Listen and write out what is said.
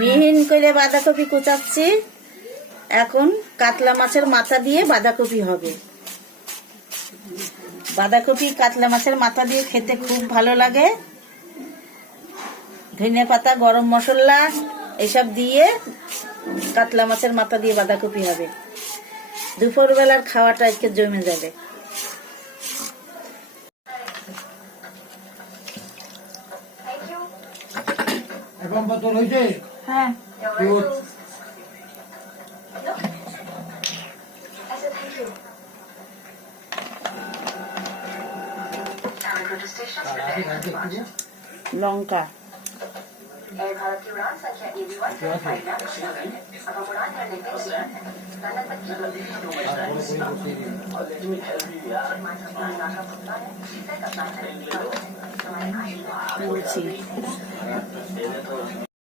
মিহিন করে বাঁধাকপি কুচাচ্ছি। এখন কাতলা মাছের মাথা দিয়ে বাঁধাকপি হবে। বাঁধাকপি কাতলা মাছের মাথা দিয়ে খেতে খুব ভালো লাগে। ধনে পাতা, গরম মশলা এসব দিয়ে কাতলা মাছের মাথা দিয়ে বাঁধাকপি হবে। দুপুরবেলার খাওয়াটা আজকে জমে যাবে। এখন বোতল হয়েছে? হ্যাঁ, লঙ্কা एयर भारत की उड़ान संख्या AB1 अब आप उड़ान भरने के लिए लंदन तक की বলছি।